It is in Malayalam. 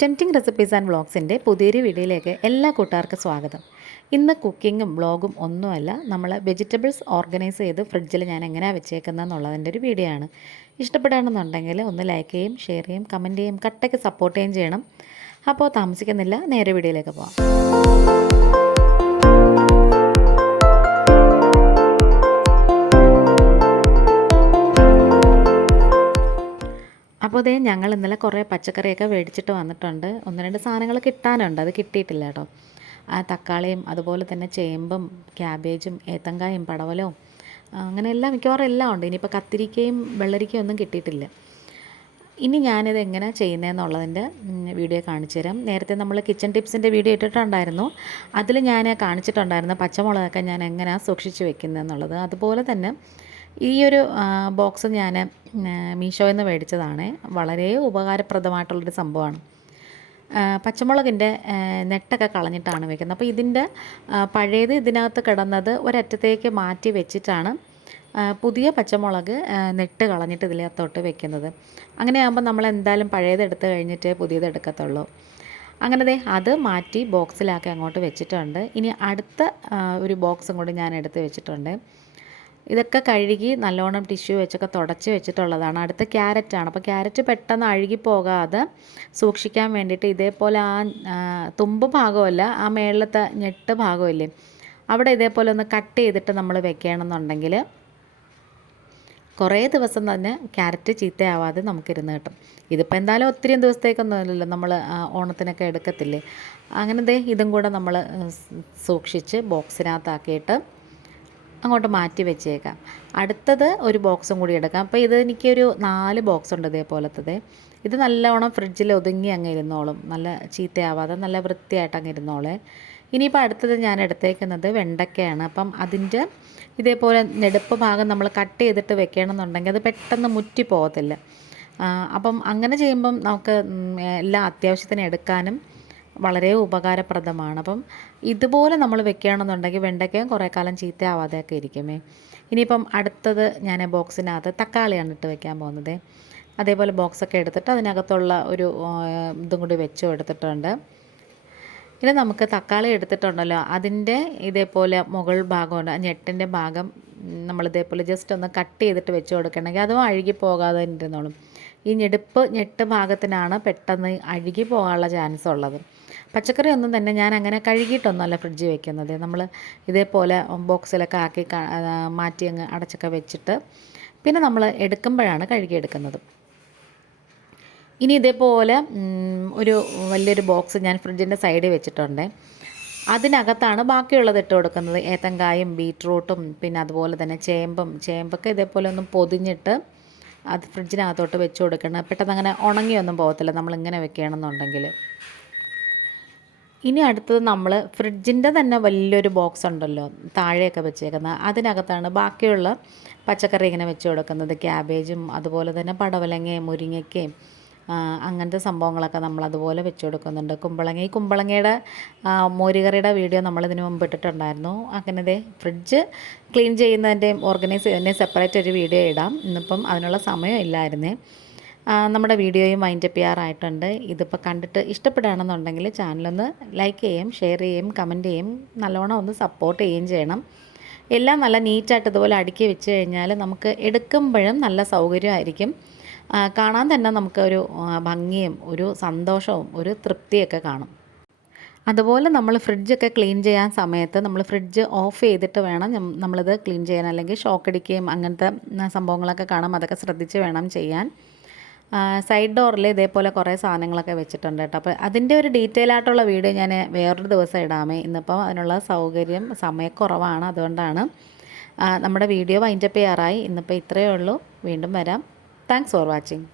ടെംപ്റ്റിംഗ് റെസിപ്പീസ് ആൻഡ് വ്ളോഗ്സിൻ്റെ പുതിയൊരു വീഡിയോയിലേക്ക് എല്ലാ കൂട്ടുകാർക്കും സ്വാഗതം. ഇന്ന് കുക്കിങ്ങും വ്ളോഗും ഒന്നുമല്ല, നമ്മൾ വെജിറ്റബിൾസ് ഓർഗനൈസ് ചെയ്ത് ഫ്രിഡ്ജിൽ ഞാൻ എങ്ങനെയാണ് വെച്ചേക്കുന്നത് എന്നുള്ളതിൻ്റെ ഒരു വീഡിയോ ആണ്. ഇഷ്ടപ്പെടുകയാണെന്നുണ്ടെങ്കിൽ ഒന്ന് ലൈക്ക് ചെയ്യും, ഷെയർ ചെയ്യും, കമൻറ്റ് ചെയ്യും, കട്ടയ്ക്ക് സപ്പോർട്ട് ചെയ്യുകയും ചെയ്യണം. അപ്പോൾ താമസിക്കുന്നില്ല, നേരെ വീഡിയോയിലേക്ക് പോകാം. അപ്പോൾ ഞങ്ങൾ ഇന്നലെ കുറേ പച്ചക്കറിയൊക്കെ മേടിച്ചിട്ട് വന്നിട്ടുണ്ട്. ഒന്ന് രണ്ട് സാധനങ്ങൾ കിട്ടാനുണ്ട്, അത് കിട്ടിയിട്ടില്ല കേട്ടോ. തക്കാളിയും അതുപോലെ തന്നെ ചേമ്പും ക്യാബേജും ഏത്തങ്കായും പടവലവും അങ്ങനെ എല്ലാം മിക്കവാറും എല്ലാം ഉണ്ട്. ഇനിയിപ്പോൾ കത്തിരിക്കയും വെള്ളരിക്കയും ഒന്നും കിട്ടിയിട്ടില്ല. ഇനി ഞാനിത് എങ്ങനെ ചെയ്യുന്നതെന്നുള്ളതിൻ്റെ വീഡിയോ കാണിച്ചു തരാം. നേരത്തെ നമ്മൾ കിച്ചൺ ടിപ്സിൻ്റെ വീഡിയോ ഇട്ടിട്ടുണ്ടായിരുന്നു. അതിൽ ഞാൻ കാണിച്ചിട്ടുണ്ടായിരുന്നു പച്ചമുളകൊക്കെ ഞാൻ എങ്ങനെയാണ് സൂക്ഷിച്ച് വെക്കുന്നതെന്നുള്ളത്. അതുപോലെ തന്നെ ഈ ഒരു ബോക്സ് ഞാൻ മീഷോയിൽ നിന്ന് മേടിച്ചതാണ്. വളരെ ഉപകാരപ്രദമായിട്ടുള്ളൊരു സംഭവമാണ്. പച്ചമുളകിൻ്റെ നെട്ടൊക്കെ കളഞ്ഞിട്ടാണ് വെക്കുന്നത്. അപ്പോൾ ഇതിൻ്റെ പഴയത് ഇതിനകത്ത് കിടന്നത് ഒരറ്റത്തേക്ക് മാറ്റി വെച്ചിട്ടാണ് പുതിയ പച്ചമുളക് നെട്ട് കളഞ്ഞിട്ട് ഇതിനകത്തോട്ട് വെക്കുന്നത്. അങ്ങനെയാകുമ്പോൾ നമ്മൾ എന്തായാലും പഴയത് എടുത്ത് കഴിഞ്ഞിട്ട് പുതിയത് എടുക്കത്തുള്ളൂ. അങ്ങനെ അത് മാറ്റി ബോക്സിലാക്കി അങ്ങോട്ട് വെച്ചിട്ടുണ്ട്. ഇനി അടുത്ത ഒരു ബോക്സും കൂടി ഞാൻ എടുത്ത് വെച്ചിട്ടുണ്ട്. ഇതൊക്കെ കഴുകി നല്ലോണം ടിഷ്യൂ വെച്ചൊക്കെ തുടച്ച് വെച്ചിട്ടുള്ളതാണ്. അടുത്ത ക്യാരറ്റാണ്. അപ്പോൾ ക്യാരറ്റ് പെട്ടെന്ന് അഴുകി പോകാതെ സൂക്ഷിക്കാൻ വേണ്ടിയിട്ട് ഇതേപോലെ തുമ്പ് ഭാഗമല്ല, ആ മേളിലത്തെ ഞെട്ട് ഭാഗമില്ലേ, അവിടെ ഇതേപോലെ ഒന്ന് കട്ട് ചെയ്തിട്ട് നമ്മൾ വെക്കുകയാണെന്നുണ്ടെങ്കിൽ കുറേ ദിവസം തന്നെ ക്യാരറ്റ് ചീത്തയാവാതെ നമുക്കിരുന്ന് കിട്ടും. ഇതിപ്പോൾ എന്തായാലും ഒത്തിരി ദിവസത്തേക്കൊന്നും ഇല്ലല്ലോ, നമ്മൾ ഓണത്തിനൊക്കെ എടുക്കത്തില്ലേ. അങ്ങനെ ഇതും കൂടെ നമ്മൾ സൂക്ഷിച്ച് ബോക്സിനകത്താക്കിയിട്ട് അങ്ങോട്ട് മാറ്റി വെച്ചേക്കാം. അടുത്തത് ഒരു ബോക്സും കൂടി എടുക്കാം. അപ്പോൾ ഇത് എനിക്കൊരു 4 ബോക്സ് ഉണ്ട് ഇതേപോലത്തത്. ഇത് നല്ലവണ്ണം ഫ്രിഡ്ജിൽ ഒതുങ്ങി അങ്ങ് ഇരുന്നോളും, നല്ല ചീത്തയാവാതെ നല്ല വൃത്തിയായിട്ട് അങ്ങ് ഇരുന്നോളേ. ഇനിയിപ്പോൾ അടുത്തത് ഞാൻ എടുത്തേക്കുന്നത് വെണ്ടയ്ക്കയാണ്. അപ്പം അതിൻ്റെ ഇതേപോലെ നെടുപ്പ് ഭാഗം നമ്മൾ കട്ട് ചെയ്തിട്ട് വെക്കണമെന്നുണ്ടെങ്കിൽ അത് പെട്ടെന്ന് മുറ്റി പോകത്തില്ല. അപ്പം അങ്ങനെ ചെയ്യുമ്പം നമുക്ക് എല്ലാ അത്യാവശ്യത്തിന് എടുക്കാനും വളരെ ഉപകാരപ്രദമാണ്. അപ്പം ഇതുപോലെ നമ്മൾ വെക്കുകയാണെന്നുണ്ടെങ്കിൽ വെണ്ടയ്ക്കയും കുറേ കാലം ചീത്തയാവാതെയൊക്കെ ഇരിക്കുമേ. ഇനിയിപ്പം അടുത്തത് ഞാൻ ബോക്സിനകത്ത് തക്കാളിയാണ് ഇട്ട് വെക്കാൻ പോകുന്നത്. അതേപോലെ ബോക്സൊക്കെ എടുത്തിട്ട് അതിനകത്തുള്ള ഒരു ഇതും കൂടി വെച്ചും എടുത്തിട്ടുണ്ട്. ഇനി നമുക്ക് തക്കാളി എടുത്തിട്ടുണ്ടല്ലോ, അതിൻ്റെ ഇതേപോലെ മുകൾ ഭാഗമുണ്ട്, ഞെട്ടിൻ്റെ ഭാഗം നമ്മളിതേപോലെ ജസ്റ്റ് ഒന്ന് കട്ട് ചെയ്തിട്ട് വെച്ച് കൊടുക്കണമെങ്കിൽ അതും അഴുകി പോകാതെ ഇരുന്നോളും. ഈ ഞെട്ട് ഭാഗത്തിനാണ് പെട്ടെന്ന് അഴുകി പോകാനുള്ള ചാൻസ് ഉള്ളത്. പച്ചക്കറി ഒന്നും തന്നെ ഞാൻ അങ്ങനെ കഴുകിയിട്ടൊന്നുമല്ല ഫ്രിഡ്ജിൽ വെക്കുന്നത്. നമ്മൾ ഇതേപോലെ ബോക്സിലൊക്കെ ആക്കി മാറ്റി അങ്ങ് അടച്ചൊക്കെ വെച്ചിട്ട് പിന്നെ നമ്മൾ എടുക്കുമ്പോഴാണ് കഴുകിയെടുക്കുന്നത്. ഇനി ഇതേപോലെ ഒരു വലിയൊരു ബോക്സ് ഞാൻ ഫ്രിഡ്ജിൻ്റെ സൈഡിൽ വെച്ചിട്ടുണ്ട്. അതിനകത്താണ് ബാക്കിയുള്ളത് ഇട്ട് കൊടുക്കുന്നത്. ഏത്തങ്കായും ബീറ്റ്റൂട്ടും പിന്നെ അതുപോലെ തന്നെ ചേമ്പൊക്കെ ഇതേപോലെ ഒന്ന് പൊതിഞ്ഞിട്ട് അത് ഫ്രിഡ്ജിനകത്തോട്ട് വെച്ച് കൊടുക്കണം. പെട്ടെന്ന് അങ്ങനെ ഉണങ്ങിയൊന്നും പോകത്തില്ല നമ്മളിങ്ങനെ വെക്കുകയാണെന്നുണ്ടെങ്കിൽ. ഇനി അടുത്തത് നമ്മൾ ഫ്രിഡ്ജിൻ്റെ തന്നെ വലിയൊരു ബോക്സ് ഉണ്ടല്ലോ താഴെയൊക്കെ വെച്ചേക്കുന്നത്, അതിനകത്താണ് ബാക്കിയുള്ള പച്ചക്കറി ഇങ്ങനെ വെച്ച് കൊടുക്കുന്നത്. ക്യാബേജും അതുപോലെ തന്നെ പടവലങ്ങയും മുരിങ്ങയ്ക്കയും അങ്ങനത്തെ സംഭവങ്ങളൊക്കെ നമ്മൾ അതുപോലെ വെച്ച് കൊടുക്കുന്നുണ്ട്. കുമ്പളങ്ങയുടെ മോരുകറിയുടെ വീഡിയോ നമ്മളിതിന് മുമ്പ് ഇട്ടിട്ടുണ്ടായിരുന്നു. അങ്ങനെ ഫ്രിഡ്ജ് ക്ലീൻ ചെയ്യുന്നതിൻ്റെയും ഓർഗനൈസ് ചെയ്യുന്നതിൻ്റെയും സെപ്പറേറ്റ് ഒരു വീഡിയോ ഇടാം. ഇന്നിപ്പം അതിനുള്ള സമയം ഇല്ലായിരുന്നേ. നമ്മുടെ വീഡിയോയും വൈൻഡപ്പ് ചെയ്യാറായിട്ടുണ്ട്. ഇതിപ്പോൾ കണ്ടിട്ട് ഇഷ്ടപ്പെടുകയാണെന്നുണ്ടെങ്കിൽ ചാനലൊന്ന് ലൈക്ക് ചെയ്യും, ഷെയർ ചെയ്യും, കമൻറ്റ് ചെയ്യും, നല്ലോണം ഒന്ന് സപ്പോർട്ട് ചെയ്യുകയും ചെയ്യണം. എല്ലാം നല്ല നീറ്റായിട്ട് ഇതുപോലെ അടുക്കി വെച്ച് കഴിഞ്ഞാൽ നമുക്ക് എടുക്കുമ്പോഴും നല്ല സൗകര്യമായിരിക്കും. കാണാൻ തന്നെ നമുക്ക് ഒരു ഭംഗിയും ഒരു സന്തോഷവും ഒരു തൃപ്തിയൊക്കെ കാണും. അതുപോലെ നമ്മൾ ഫ്രിഡ്ജൊക്കെ ക്ലീൻ ചെയ്യാൻ സമയത്ത് നമ്മൾ ഫ്രിഡ്ജ് ഓഫ് ചെയ്തിട്ട് വേണം നമ്മളിത് ക്ലീൻ ചെയ്യാൻ, അല്ലെങ്കിൽ ഷോക്കടിക്കുകയും അങ്ങനത്തെ സംഭവങ്ങളൊക്കെ കാണാം. അതൊക്കെ ശ്രദ്ധിച്ച് വേണം ചെയ്യാൻ. സൈഡ് ഡോറിൽ ഇതേപോലെ കുറേ സാധനങ്ങളൊക്കെ വെച്ചിട്ടുണ്ട് കേട്ടോ. അപ്പോൾ അതിൻ്റെ ഒരു ഡീറ്റെയിൽ ആയിട്ടുള്ള വീഡിയോ ഞാൻ വേറൊരു ദിവസം ഇടാമേ. ഇന്നിപ്പോൾ അതിനുള്ള സമയക്കുറവാണ്, അതുകൊണ്ടാണ് നമ്മുടെ വീഡിയോ വൈൻഡപ്പ് ചെയ്യാറായി. ഇന്നിപ്പോൾ ഇത്രയേ ഉള്ളൂ. വീണ്ടും വരാം. Thanks for watching.